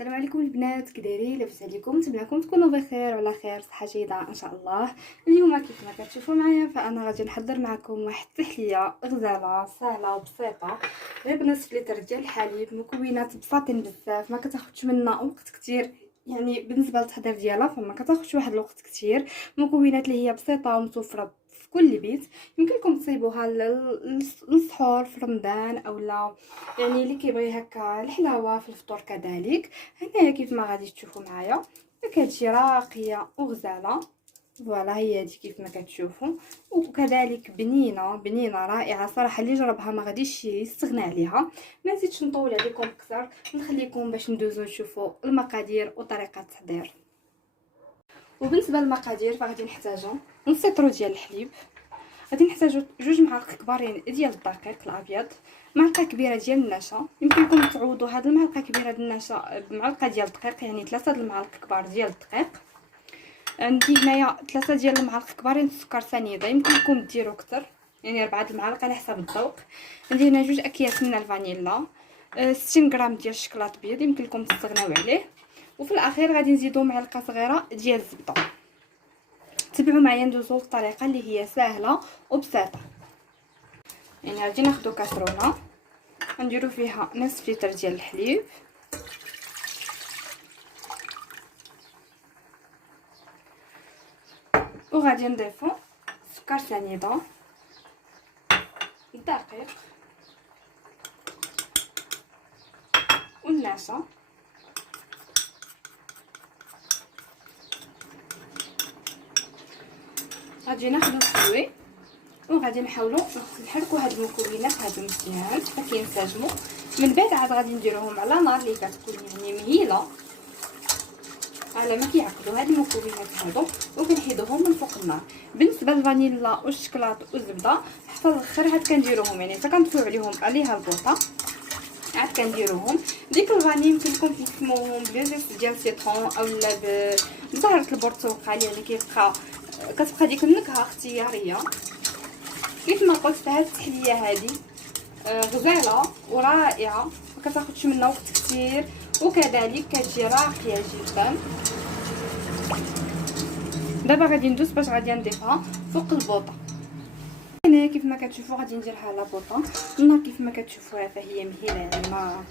السلام عليكم البنات، كي دايرين؟ لاباس عليكم؟ نتمنىكم تكونوا بخير وعلى خير، صحه جيده ان شاء الله. اليوم كيف ما كتشوفوا معايا فانا غادي نحضر معكم واحد التحليه غزاله سهله وبسيطه غير بنصف لتر ديال الحليب. مكونات بساطين بزاف، ما كتاخذش منا وقت كتير، يعني بالنسبه للتحضير ديالها فما كتاخذش واحد الوقت كتير. مكونات اللي هي بسيطه ومتوفره في كل بيت. يمكن لكم تصيبوها للسحور في رمضان اولا يعني اللي كيبغي هكا الحلاوه في الفطور كذلك. هنايا كيف ما غادي تشوفوا معايا كتجي راقيه وغزاله. فوالا هي هادي كيف ما كتشوفوا، وكذلك بنينه رائعه صراحه. اللي جربها ما غاديش يستغنى عليها. ما نزيدش نطول عليكم اكثر، نخليكم باش ندوزو نشوفوا المقادير وطريقه التحضير. وبالنسبه للمقادير فغادي نحتاجو نص لتر ديال الحليب، غادي نحتاجو 2 معالق كبارين ديال الدقيق الابيض، معلقه كبيره ديال النشا. يمكنكم تعوضوا هاد المعلقه كبيره ديال النشا بمعلقه ديال الدقيق، يعني 3 المعالق كبار ديال الدقيق. عندي هنايا 3 ديال المعالق كبارين السكر سنيده، يمكنكم ديروا اكثر يعني 4 المعالق على حسب الذوق. عندي هنا 2 اكياس من الفانيلا، 60 غرام ديال الشكلاط بيض يمكن لكم تستغناو عليه. وفي الاخير غادي نزيدوا معلقه صغيره ديال الزبده. تبعوا معايا ندوزو الطريقه اللي هي سهله وبسيطه. يعني غادي ناخذ كاسرونه غنديروا فيها نصف لتر ديال الحليب، وغادي نضيفوا سكر سنيده، الدقيق والنشا. غادي ناخذ الخوي وغادي نحاولوا نحركوا هاد المكونات هادو مزيان حتى كينسجموا. من بعد عاد غادي نديروهم على نار اللي كتكون يعني مهيله على ما كيعقدوا هاد المكونات هادو، وكنحيدوهم من فوق النار. بالنسبه للفانيلا والشكلاط والزبده حتى الاخر عاد كنديروهم، يعني حتى كنطفيو عليها البوطه عاد كنديروهم. ديك الفاني يمكن لكم تسموهم بلوزيس ديال السيترون اولا بزهره البرتقال، يعني كتبقى ديك النكهه اختياريه. كيف ما قلت هاد التحليه هادي غزاله ورائعه، ما كتاخذش منا وقت كثير، وكذلك كتجي راقيه جدا. دابا غادي ندوز باش غادي نضيفها فوق البوطه. هنا كيف ما كتشوفوا غادي نديرها على بوطه. النار كيف ما كتشوفوها فهي مهيله، يعني ما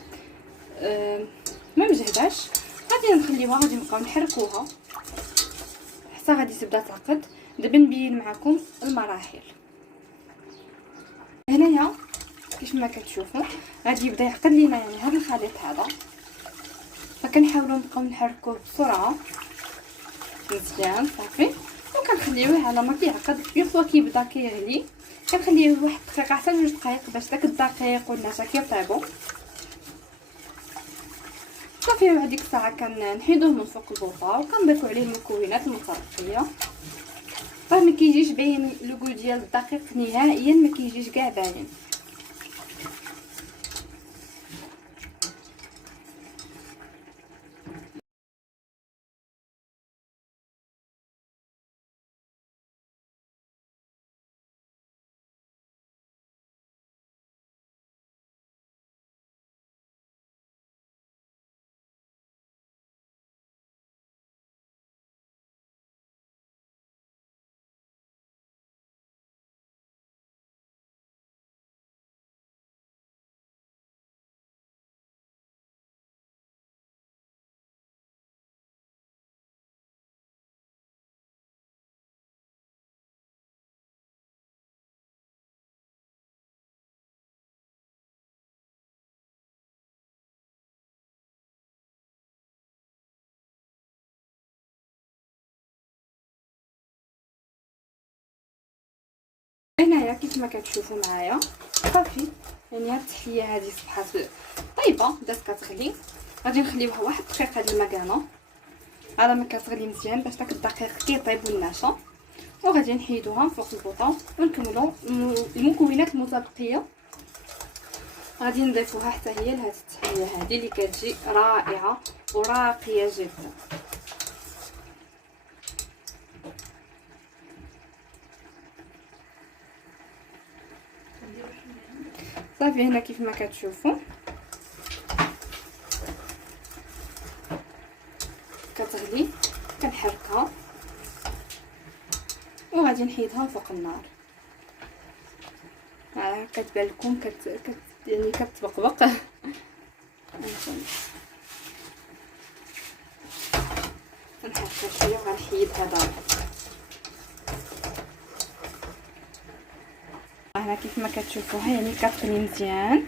مجهداش. غادي نخليوها، غادي نبقاو نحركوها حتى غادي تبدا تعقد. دابا نبين معكم المراحل. هنايا كيف ما كتشوفوا غادي يبدا يعقد لينا يعني هذا الخليط هذا، فكنحاولوا نبقاو نحركوه بسرعه مزيان صافي. وكنخليوه على ما كيعقد. يفوا كيبدا كيغلي كنخليوه واحد الدقيقه حتى 2 دقائق باش داك الدقيق والنشا كيطيبوا صافي. بعد ديك الساعه كنحيدوه من فوق البوطه وكنضيفوا عليه المكونات المتبقيه. راه ما كيجيش باين لوغو ديال الدقيق نهائيا، ما كيجيش كاع باين. هنايا كيف ما كتشوفوا معايا صافي، يعني هاد التحليه هذه صبحات طيبه بدات كتغلي. غادي نخليوها واحد الدقيقه د المكانه على ما كتغلي مزيان باش داك الدقيق كيطيب والنشا. وغادي نحيدوها فوق البوطه ونكملوا المكونات المتبقيه غادي نضيفوها حتى هي لهاد التحليه هذه اللي كتجي رائعه وراقيه جدا. صافي هنا كيف ما كتشوفوا كتغلي، كنحركها وغادي نحيدها فوق النار. كتبان لكم يعني كتبقبق. نحرك شويه وغنحيدها دابا. هنا كيف ما كتشوفوها يعني كتغلي مزيان.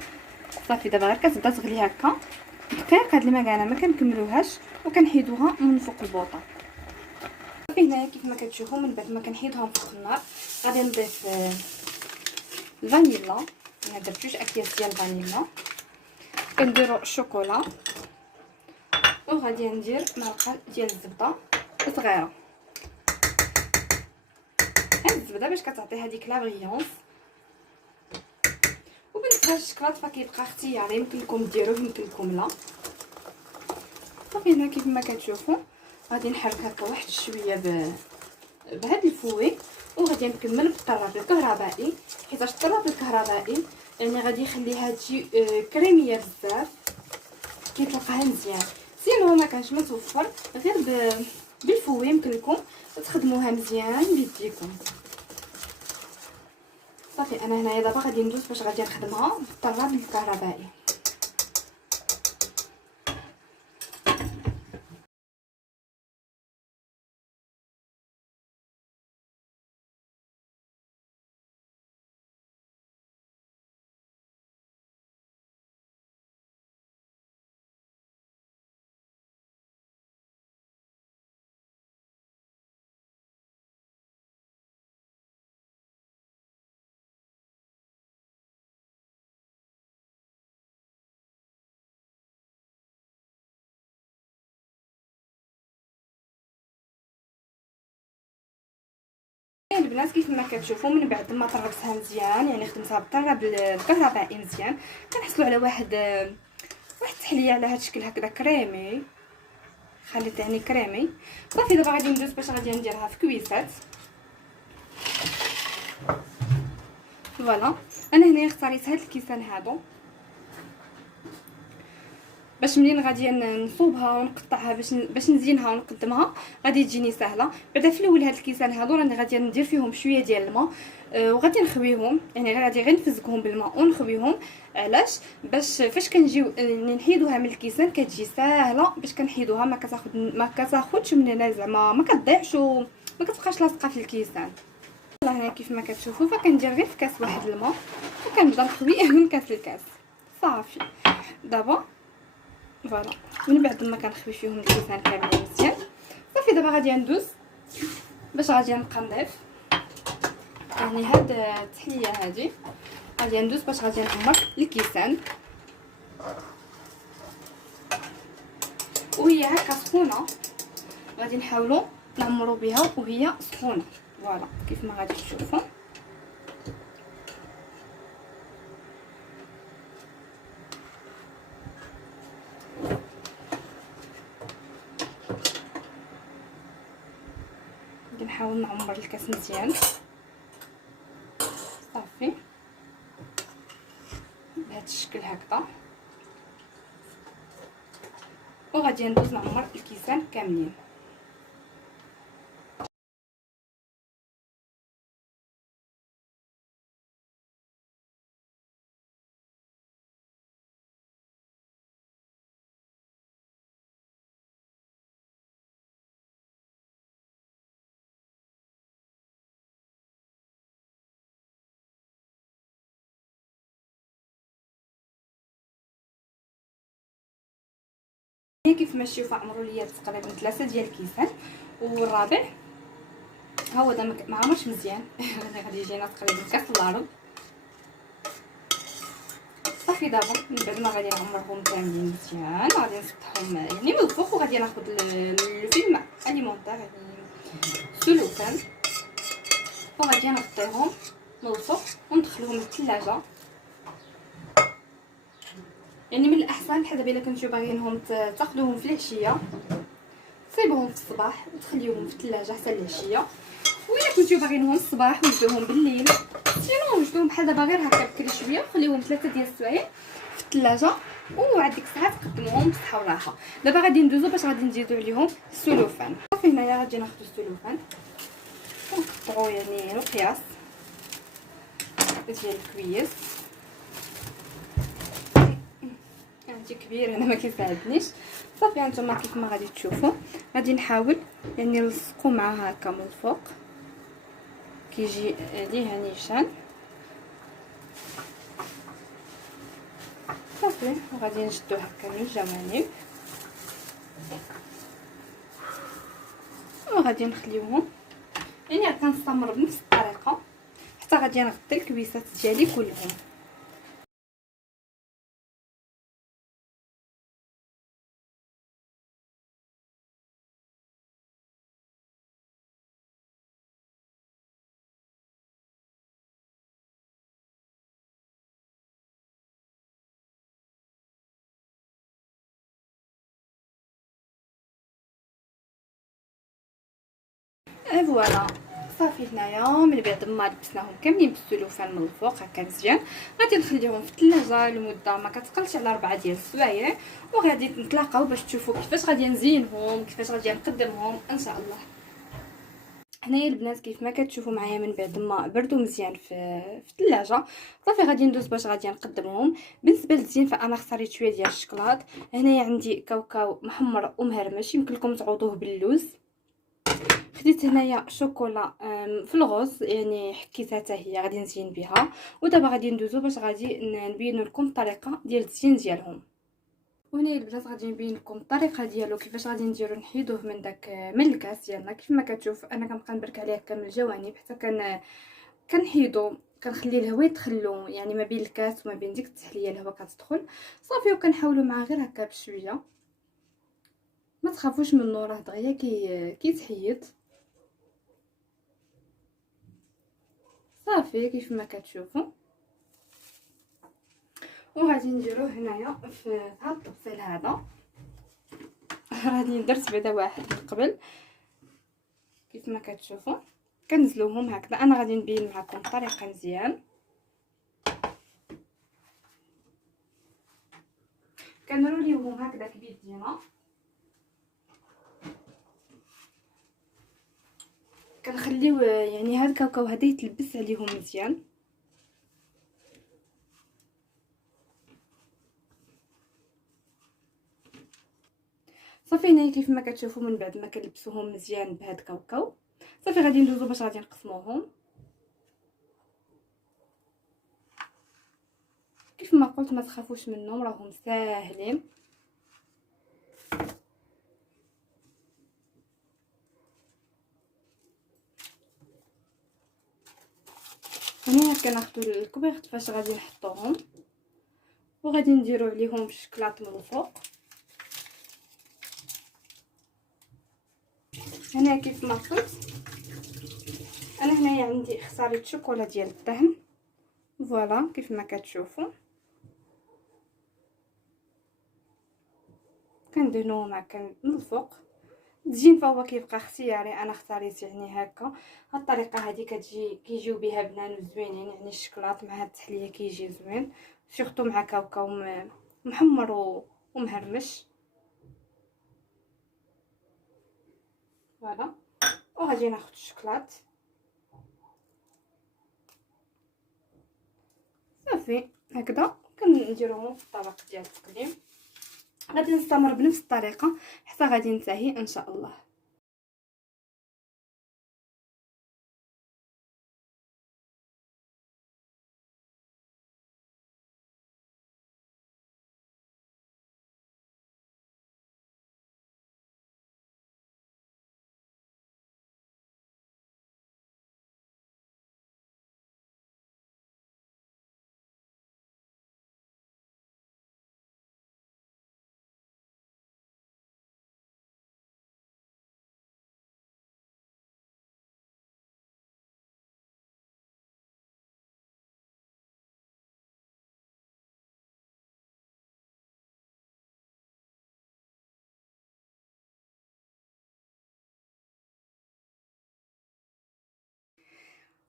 صافي دابا غير كتبدا تغلي هكا دقيق. هاد المكانه ما كنكملوهاش وكنحيدوها من فوق البوطه. صافي هنايا كيف ما كتشوفوا من بعد ما كنحيدها من فوق النار غادي نضيف الفانيلا. انا درت 2 اكياس ديال الفانيلا. كنديروا الشوكولا وغادي ندير معلقه ديال الزبده صغيره. هاد الزبده باش كتعطي هذيك لا بريونس. وبالنسبه للشكلاط فكيبقى اختياري، يمكن لكم ديروه يمكن لكم لا. صافي هنا كيف ما كتشوفوا غادي نحرك هكا واحد شويه بهذا الفوي وغادي نكمل بالطراب الكهربائي، حيت الطراب الكهربائي يعني غادي يخليها تجي كريميه بزاف كيطلقها مزيان. سينو ما كانش متوفر غير بالفوي يمكن لكم تخدموها مزيان بيديكم. صافي انا هنايا دابا غادي ندوز باش غادي نخدمها بالطراب الكهربائي. البنات كيف ما كتشوفوا من بعد ما طربتها مزيان يعني خدمتها بالطراب الكهربائي مزيان كنحصلوا على واحد التحليه على هذا الشكل هكذا كريمي، خليت يعني كريمي. صافي دابا غادي ندوز باش غادي نديرها في كويسات. فوالا انا هنايا اختاريت هاد الكيسان هادو باش منين غادي نصوبها ونقطعها باش نزينها ونقدمها غادي تجيني سهله. بعدا في الاول هاد الكيسان هادو راني غادي ندير فيهم شويه ديال الماء وغادي نخويهم، يعني غادي غير نفزكهم بالماء ونخويهم. علاش؟ باش فاش كنجيو نحيدوها من الكيسان كتجي سهله باش كنحيدوها ما كتاخدش مننا زعما ما كتضيعش وما كتبقاش لاصقه في الكيسان. هنا كيف ما كتشوفوا فكندير غير في كاس واحد الماء وكنبدا نخوي من كاس لكاس. صافي دابا فوالا من بعد ما كنخوي فيهم الكيسان كاملين مزيان. صافي دابا غادي ندوز باش غادي نبقى نضيف يعني هاد التحليه هادي. غادي ندوز باش غادي نعمر الكيسان وهي هكا سخونه. غادي نحاولوا نعمروا بها وهي سخونه. فوالا كيف ما غادي تشوفوا نحاول نعمر الكاس مزيان. صافي بهذا الشكل هكذا وغادي ندوز نعمر الكيسان كاملين. كيف ما تشوفوا عمروا ليا تقريبا 3 ديال الكيسان والرابع ها هو دا ما عمرش مزيان. غادي يجينا تقريبا كاس الارض. صافي دابا من بعد ما غادي نعمرهم كاملين مزيان غادي نسطحهم يعني من الفوق وغادي ناخذ الفيلم اليمونتير يعني سلوكان وغادي نغطيهم من الفوق وندخلهم للثلاجه يعني من الاحسن بحال دابا الا كنتو باغيينهم تاخذوهم في العشيه تصيبوهم في الصباح وتخليوهم في الثلاجه حتى العشيه، وإلا كنتو باغيينهم الصباح وجدوهم بالليل سينو وجدوهم بحال دابا غير هكا بكري شويه وخليوهم 3 ديال السوايع في الثلاجه، وعاد ديك الساعه تقدموهم بصحه وراحه. دابا غادي ندوزو باش غادي نزيدو عليهم السلوفان. صافي هنايا غادي ناخذ السلوفان ونقطعو يعني القياس ديال الكويس. عندي كبير انا ما كيساعدنيش. صافي هانتوما كيف ما غادي تشوفوا غادي نحاول يعني نلصقو معها هكا من الفوق كيجي ليها نيشان. صافي وغادي نشدو هكا من الجوانب وغادي نخليوهم يعني كنستمر بنفس الطريقه حتى غادي نغطي الكويسات ديالي كلهم. فوالا صافي هنايا من بعد ما لبسناهم كاملين بالسلوفان من الفوق هكا مزيان غادي نخليهم في الثلاجه لمده ما كتقلش على 4 ديال السوايع، وغادي نتلاقاو باش تشوفوا كيفاش غادي نزينهم كيفاش غادي نقدمهم ان شاء الله. هنايا البنات كيف ما كتشوفوا معايا من بعد ما بردوا مزيان في الثلاجه صافي غادي ندوز باش غادي نقدمهم. بالنسبه للزين فانا اختاريت شويه ديال الشكلاط. هنايا عندي كاوكاو محمر ومهرمش، يمكن لكم تعوضوه باللوز. خديت هنايا شوكولا في الغوز يعني حكيتها حتى هي غادي نزين بها. ودابا غادي ندوزو باش غادي نبين لكم الطريقه ديال التزيين ديالهم. وهنا البنات غادي نبين لكم الطريقه ديالو كيفاش غادي نديرو نحيدوه من الكاس ديالنا. كيف ما كتشوف انا كنبقى نبرك عليه كامل الجوانب حتى كنحيدو كنخلي الهواء يدخلو يعني ما بين الكاس وما بين ديك التحليه الهواء كتدخل صافي. وكنحاولوا معاه غير هكا بشويه ما تخافوش منه راه دغيا كيتحيد. صافي كيف ما كتشوفوا وغادي نديروه هنايا في هاد الطبسيل هذا. راني درت بعدا واحد من قبل كيف ما كتشوفوا كنزلوهم هكذا. انا غادي نبين معكم الطريقه مزيان. كنروليوهم هكذا بيدينا كنخليو يعني هاد الكاوكاو هذا يتلبس عليهم مزيان. صافي هنا كيف ما كتشوفوا من بعد ما كنلبسوهم مزيان بهاد الكاوكاو صافي غادي ندوزو باش غادي نقسموهم. كيف ما قلت ما تخافوش منهم راهم ساهلين. هنا كناخذوا الكبيخت فاش غادي نحطوهم وغادي نديرو عليهم الشكلاط من الفوق. هنا كيف ما قلت انا هنايا عندي اختاريت شوكولا ديال الدهن فوالا كيف ما كتشوفوا كندهنوهم هكا من الفوق. الزين فهو كيبقى اختياري، انا اختاريت يعني هكا. هاد الطريقه هذه كيجيو بها بنان وزوينين يعني الشكلاط مع هاد التحليه كيجي زوين سورتو مع كاوكاو محمر ومهرمش فوالا. وغادي ناخذ الشكلاط صافي هكذا كنديروهم في الطبق ديال التقديم. غادي نستمر بنفس الطريقه حتى غادي ننتهي ان شاء الله.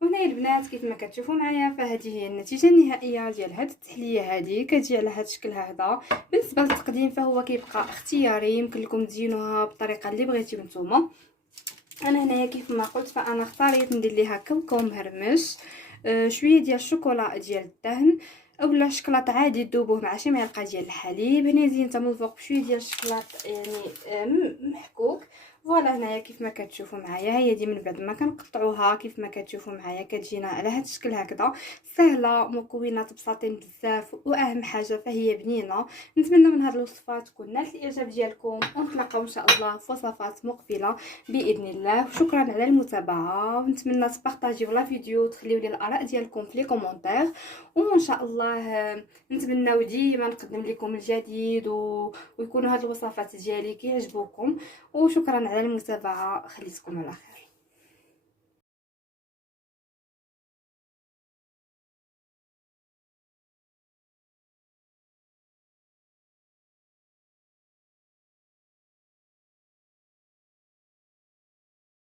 وهنايا البنات كيف ما كتشوفوا معايا فهذه هي النتيجه النهائيه ديال هاد التحليه. هذه كتجي على هاد الشكل هذا. بالنسبه للتقديم فهو كيبقى اختياري، يمكن لكم تزينوها بالطريقه اللي بغيتيو نتوما. انا هنايا كيف ما قلت فانا اختاريت ندير ليها كوكو مهرمش، شويه ديال الشوكولا ديال الدهن اولا شكلاط عادي تذوبوه مع شي معلقه ديال الحليب. هنا زينتها من الفوق بشويه ديال الشكلاط يعني محكوك. فوالا هنايا كيف ما كتشوفوا معايا هي دي من بعد ما كنقطعوها كيف ما كتشوفوا معايا كتجينا على هذا الشكل هكذا. سهله، مكونات بساطين بزاف، واهم حاجه فهي بنينه. نتمنى من هذه الوصفه تكون نالت الاعجاب ديالكم، ونتلاقاو ان شاء الله في وصفات مقبله باذن الله. شكرا على المتابعه، ونتمنى تبارطاجيو لا فيديو وتخليو لي الاراء ديالكم في لي كومونتير. وان شاء الله نتمنى ديما نقدم لكم الجديد ويكونوا هاد الوصفات ديالي كيعجبوكم. وشكرا على المتابعه، خليتكم على خير.